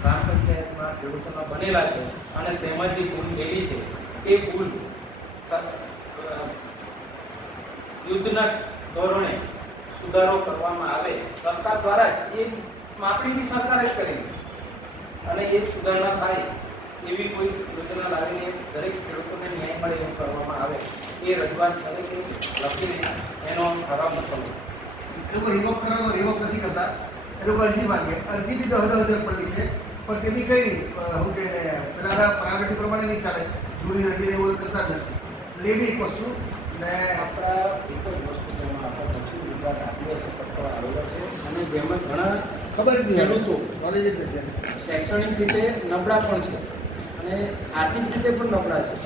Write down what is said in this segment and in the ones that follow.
ગ્રામ પંચાયતમાં ખેડૂતોના બનેલા છે અને તેમાં જે ભૂલ થયેલી છે, એ ભૂલ યુદ્ધના ધોરણે સુધારો કરવામાં આવે, સરકાર દ્વારા જ એ માપણીની સરકારે જ કરી અને એ સુધારણા થાય એવી કોઈ યોજના લાવીને દરેક ખેડૂતોને ન્યાય મળે એવું કરવામાં આવે, એ રજૂઆત તરીકે લખીને એનો ઠરાવ મોકલવો એ લોકો રિવોક કરવાનો રિવોક નથી કરતા. એ લોકો અરજી માંગે. અરજી બી દસ દસ હજાર પડેલી છે. પણ તે બી કઈ નહીં. શું કે પેલા પ્રાયોરિટી પ્રમાણે નહીં ચાલે. જૂની હતી એવું કરતા જ નથી. લેવી એક વસ્તુ. ને આપણા એક જ વસ્તુ જેમાં આપણા દક્ષિણ ગુજરાત આદિવાસી પટ્ટો આવેલો છે. અને જેમાં ઘણા ખબર ખેડૂતો નોલેજ જ શૈક્ષણિક રીતે નબળા પણ છે. અને આર્થિક રીતે પણ નબળા છે.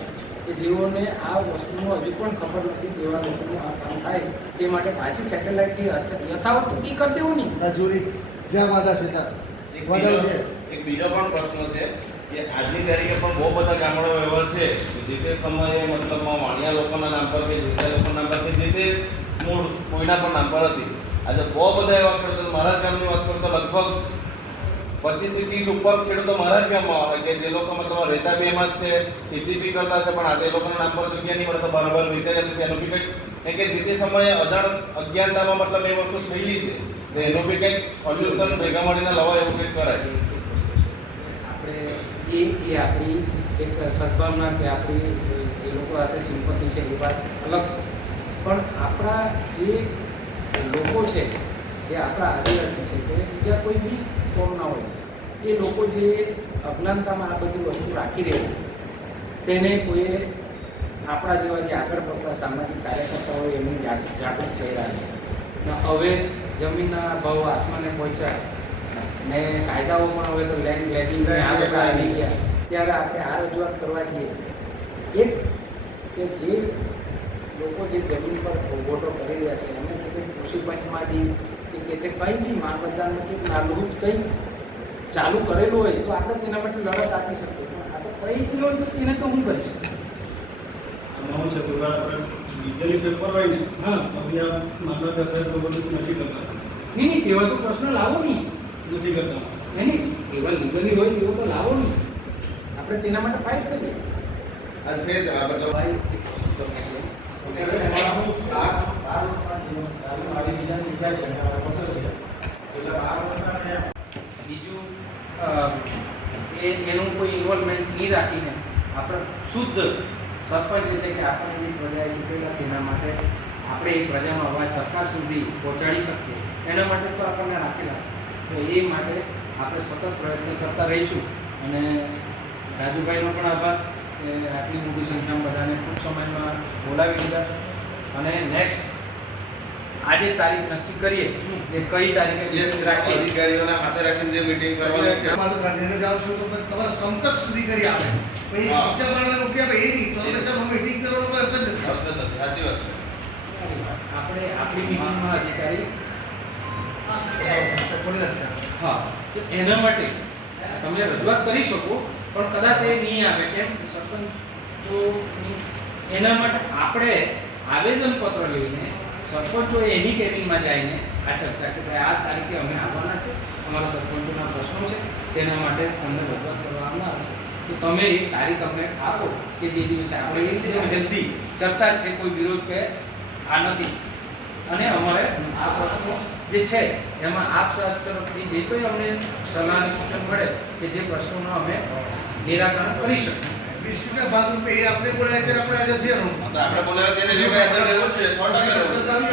કે જેઓને આ વસ્તુનું હજુ પણ ખબર નથી તેવા લોકોનું આ કામ થાય. તે માટે પાછી સેટેલાઇટની યથાવત સ્થિતિ કરી દેવું નહીં. જૂની જ્યાં વાદા છે ત્યાં. એક છે. એક બીજો પણ પ્રશ્ન છે કે આજની તારીખે પણ બહુ બધા ગામડાઓ એવા છે જે તે સમયે મતલબમાં વાણિયા લોકોના નામ પર કે જીતા લોકોના નામ પર કે જે તે મૂળ કોઈના પણ નામ પર હતી. આજે બહુ બધા એવા ખેડૂતો, મારા ગામની વાત કરું તો લગભગ પચીસથી ત્રીસ ઉપર ખેડૂતો મારા જ ગામમાં આવે કે જે લોકો મતલબ રહેતા બી એમાં જ છે, ખેતી બી કરતા છે, પણ આજે લોકોના નામ પર જગ્યા નહીં મળે તો બરાબર વેચાઈ જતી છે. એનું બી કંઈક કે જે તે સમયે અજાણ અજ્ઞાનતામાં મતલબ એ વસ્તુ થયેલી છે એનું બી કંઈક સોલ્યુશન ભેગા મળીને લવાય એવું કંઈક કરાય. આપણે એ એ આપણી એક સદભાવના કે આપણી, એ લોકો સાથે સિમ્પતિ છે એ વાત અલગ છે. પણ આપણા જે લોકો છે, જે આપણા આદિવાસી છે, કે બીજા કોઈ બી કોમના હોય, એ લોકો જે અજ્ઞાનતામાં આ બધી વસ્તુ રાખી રહ્યા તેને કોઈએ આપણા જેવા જે આગળ પડતા સામાજિક કાર્યકર્તા હોય, એમની જાગૃત કર્યા છે. ને હવે જમીનના ભાવ આસમાને પહોંચ્યા. ને કાયદાઓ પણ હવે તો લેન્ડ લેન્ડિંગ આ બધા આવી ગયા. ત્યારે આપણે આ રજૂઆત કરવા છીએ. એક કે જે લોકો જે જમીન પર ભોગવટો કરી રહ્યા છે એમને કે તે કૃષિ પંચમાંથી કે કે તે કંઈ બી માનવદાનનું કે જ કંઈ ચાલુ કરેલું હોય તો આપણે તેના માટે લડત આપી શકીએ. પણ આપણે કંઈ જ હોય તો તેને તો હું કરીશ. આમાં શું છે પેપર હોય ને હા. બી આ સાહેબ બધું નથી કરતા નહીં નહીં તેવા તો પ્રશ્ન લાવો નહીં. નથી કરતા નહીં નહીં એવા લીગલી હોય એવો તો લાવો નહીં આપણે તેના માટે ફાઇટ કરીએ. આ છે જ આ બધા. ભાઈ છે. છે. બીજું એ એનું કોઈ ઇન્વોલ્વમેન્ટ નહીં રાખીને આપણે શુદ્ધ સરપંચ એટલે કે આપણે જે પ્રજાએ ચૂંટેલા તેના માટે આપણે એ પ્રજાનો અવાજ સરકાર સુધી પહોંચાડી શકીએ. એના માટે તો આપણને રાખેલા તો એ માટે આપણે સતત પ્રયત્ન કરતા રહીશું. અને રાજુભાઈનો પણ આભાર કે આટલી મોટી સંખ્યામાં બધાને ટૂંક સમયમાં બોલાવી લીધા અને નેક્સ્ટ આજે તારીખ નક્કી કરીએ કે કઈ તારીખે મિટિંગ રાખી રાખીએ. અધિકારીઓના હાથે રાખીને જે મિટિંગ કરવાની છે. તમારું ગાંધીનગર જાવ છો તો પછી તમારા સમકક્ષ સુધી કરી આપે પછી હા. ઊંચા માળાને આપે એ નહીં. તો આપણે સાહેબ અમે મિટિંગ કરવાનો કોઈ અર્થ નથી. અર્થ નથી. સાચી વાત છે. આપણે આપણી મિટિંગમાં અધિકારી ખોલી નાખ્યા. હા, તો એના માટે તમે રજૂઆત કરી શકો, પણ કદાચ એ નહીં આવે. કેમ? સરપંચોની એના માટે આપણે આવેદનપત્ર લઈને સરપંચો એની કેબિનમાં જઈને આ ચર્ચા કે ભાઈ આ તારીખે અમે આવવાના છે, અમારા સરપંચોના પ્રશ્નો છે, તેના માટે તમને રજૂઆત કરવામાં આવે છે. તો તમે એક તારીખ અમને આપો કે જે દિવસે આપણે એ રીતે હેલ્ધી ચર્ચા જ છે, કોઈ વિરોધ કે આ નથી. અને અમારે આ પ્રશ્નો જે છે એમાં આપ સાહેબ તરફથી જે કોઈ અમને સલાહ અને સૂચન મળે કે જે પ્રશ્નોનો અમે નિરાકરણ કરી શકીએ. વિશ્વના ભાગરૂપે એ આપણે બોલાય ત્યારે આપણે આજે આપણે બોલાવે તેને જે કાંઈ આપણે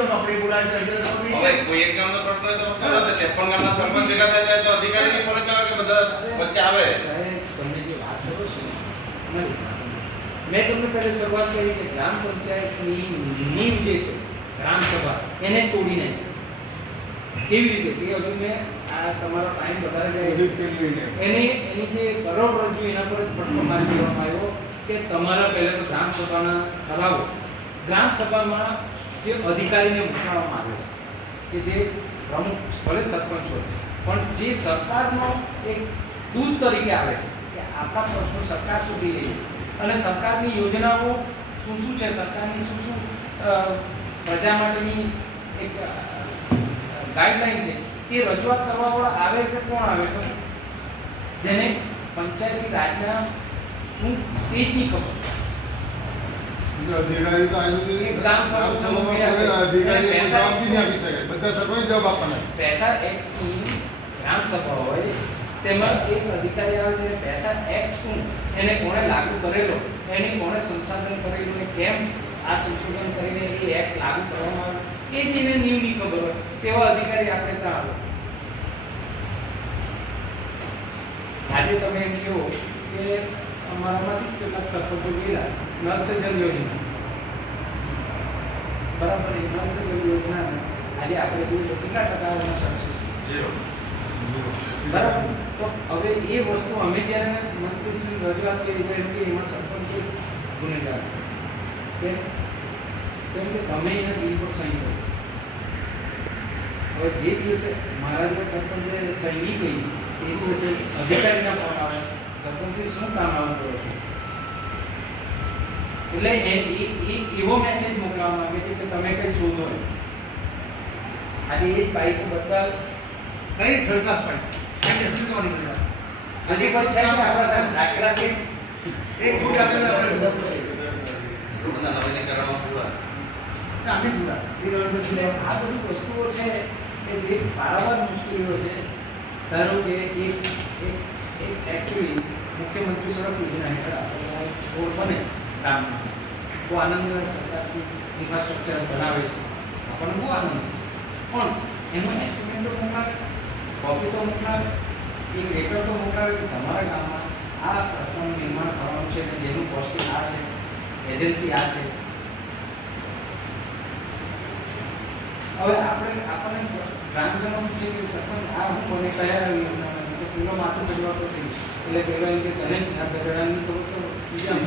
આપણે બોલાય ત્યારે હવે એક ગામનો પ્રશ્ન તો ત્રેપન ગામના સરપંચ ભેગા થઈ તો અધિકારીની ફરજ આવે કે બધા વચ્ચે આવે? સાહેબ તમે જે વાત કરો છો. મેં તમને પહેલે શરૂઆત કરી કે ગ્રામ પંચાયતની નીમ જે છે ગ્રામ સભા એને તોડી નાખી કેવી રીતે? કે હજુ મેં આ તમારો ટાઈમ વધારે જાય એની એની જે કરોડરજ્જુ એના પર જ પટ્ટો મારી દેવામાં આવ્યો કે તમારા પહેલા તો ગ્રામ સભાના ઠરાવો ગ્રામ સભામાં જે અધિકારીને મૂકવામાં આવે છે કે જે પ્રમુખ ભલે સરપંચ હોય પણ જે સરકારનો એક દૂત તરીકે આવે છે કે આપણા પ્રશ્નો સરકાર સુધી લઈએ અને સરકારની યોજનાઓ શું શું છે? સરકારની શું શું પ્રજા માટેની એક ગાઈડલાઈન છે તે રજૂઆત કરવાવાળા આવે કે કોણ આવે તો જેને પંચાયતી રાજના શું તે જ નહીં ખબર. અધિકારી તો આજ અધિકારી નહીં આપી શકે. બધા સરપંચ જવાબ આપવાના પૈસા એક્ટની ગ્રામ સભા હોય તેમાં એક અધિકારી આવે છે પૈસા એક્ટ શું? એને કોણે લાગુ કરેલો? એની કોણે સંસાધન કરેલું? ને કેમ આ સંશોધન કરીને એ એક્ટ લાગુ કરવામાં આવ્યો? એ જેને નિયમની ખબર હોય તેવા અધિકારી આપણે ત્યાં આવે. આજે તમે એમ કહો કે અમારામાંથી કેટલાક સરપંચો ગયેલા નળ સે જલ યોજના. બરાબર એ નળ સે જલ યોજના આજે આપણે જોઈએ તો કેટલા ટકા સક્સેસ ઝીરો બરાબર. તો હવે એ વસ્તુ અમે જ્યારે મંત્રીશ્રી રજૂઆત કરી તો એમ કે એમાં સરપંચ ગુનેગાર છે. કેમ કે તમે એના બિલ પર સહી કરો. હવે જે દિવસે મહારાજના સરપંચે સહી નહીં કરી એ દિવસે અધિકારીના ફોન આવે સરપંચે શું કામ આવું કરો છો? એટલે એ એ- એ એવો મેસેજ મોકલવામાં આવે છે કે તમે કંઈ શોધો. આજે એ બાઈક બદલ કઈ થર્ડ ક્લાસ કરતા હજી પણ છે આપણા દાખલાથી એક એ ખૂબ આપણે રોડના કરવા પૂરા આમી પૂરા આ બધી વસ્તુઓ છે કે જે પારાવાર મુશ્કેલીઓ છે ધારો કે એક એક એક એકચ્યુઅલી મુખ્યમંત્રી સડક યોજના હેઠળ આપણે રોડ બને ગામમાં બહુ આનંદ સરકાર ઇન્ફ્રાસ્ટ્રક્ચર બનાવે છે. આપણને બહુ આનંદ છે. પણ એમાં એસ્ટિમેટો મોકલાવે કોપી તો મોકલાવે એક લેટર તો મોકલાવે કે તમારા ગામમાં આ રસ્તાનું નિર્માણ કરવાનું છે કે જેનું કોસ્ટિંગ આ છે એજન્સી આ છે. હવે આપણે આપણને ગ્રામજનો છે કે સરપંચ આ હું કોને કયા યોજના તો પેલો માથું ચડવા તો થઈ એટલે એમ કે તને જ આ બેરડાની તો બીજા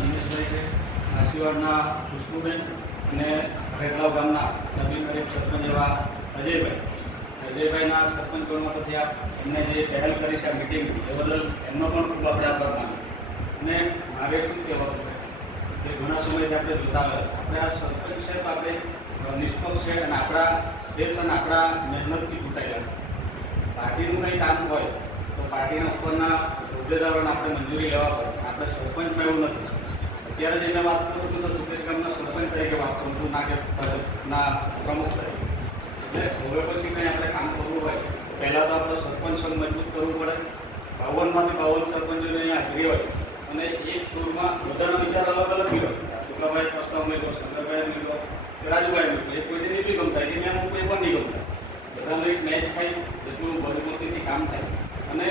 દિનેશભાઈ છે આશીર્વાદના ખુશ્બુબેન અને રેટલાવ ગામના નબીન ગરીબ સરપંચ એવા અજયભાઈ. અજયભાઈના સરપંચ બનવા પછી આપ એમને જે પહેલ કરી છે આ મિટિંગ એ બદલ એમનો પણ ખૂબ આપણે આભાર માનીએ અને મારે શું કહેવાનું કે ઘણા સમયથી આપણે જોતા હોય. આપણે આ સરપંચ છે આપણે નિષ્પક્ષ છે અને આપણા દેશ અને આપણા મહેનતથી ચૂંટાયેલા પાર્ટીનું કંઈ કામ હોય, તો પાર્ટીના ઉપરના હોદ્દેદારોને આપણે મંજૂરી લેવા પડે. આપણે સરપંચમાં એવું નથી. અત્યારે જઈને વાત કરું છું, તો સુકેશ ગામના સરપંચ તરીકે વાત કરું છું, ના કે ના પ્રમુખ તરીકે. એટલે હવે પછી કંઈ આપણે કામ કરવું હોય, પહેલાં તો આપણે સરપંચ મજબૂત કરવું પડે. બાવનમાંથી બાવન સરપંચોને અહીંયા હાજરી હોય. અને એક સૂરમાં બધાના વિચાર અલગ અલગ હોય શુક્લાભાઈ પ્રસ્તાવ મેળવ્યો શંકરભાઈ મેળવ્યો રાજુભાઈ મેળવ્યો એક કોઈને નહીં ગમતા. કે મેં કોઈ પણ નહીં ગમતા. બધાનું એક મેચ થાય જેટલું મજબૂતીથી કામ થાય. અને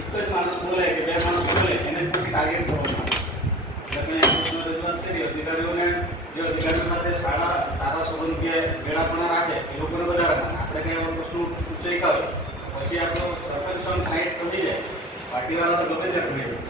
એક જ માણસ બોલે કે બે માણસ બોલે, એને ટાર્ગેટ કરવાનું એટલે પ્રશ્ન રજૂઆત કરી. અધિકારીઓને જે અધિકારીઓ સાથે સારા સારા સંબંધ કે વેળાપણા રાખે, એ લોકોને વધારે આપણે કંઈ એવા વસ્તુ ઉચ્ચૈકા હોય, પછી આપણો સરપંચ સાઈડ પડી જાય. પાર્ટીવાળા તો ગમે ત્યારે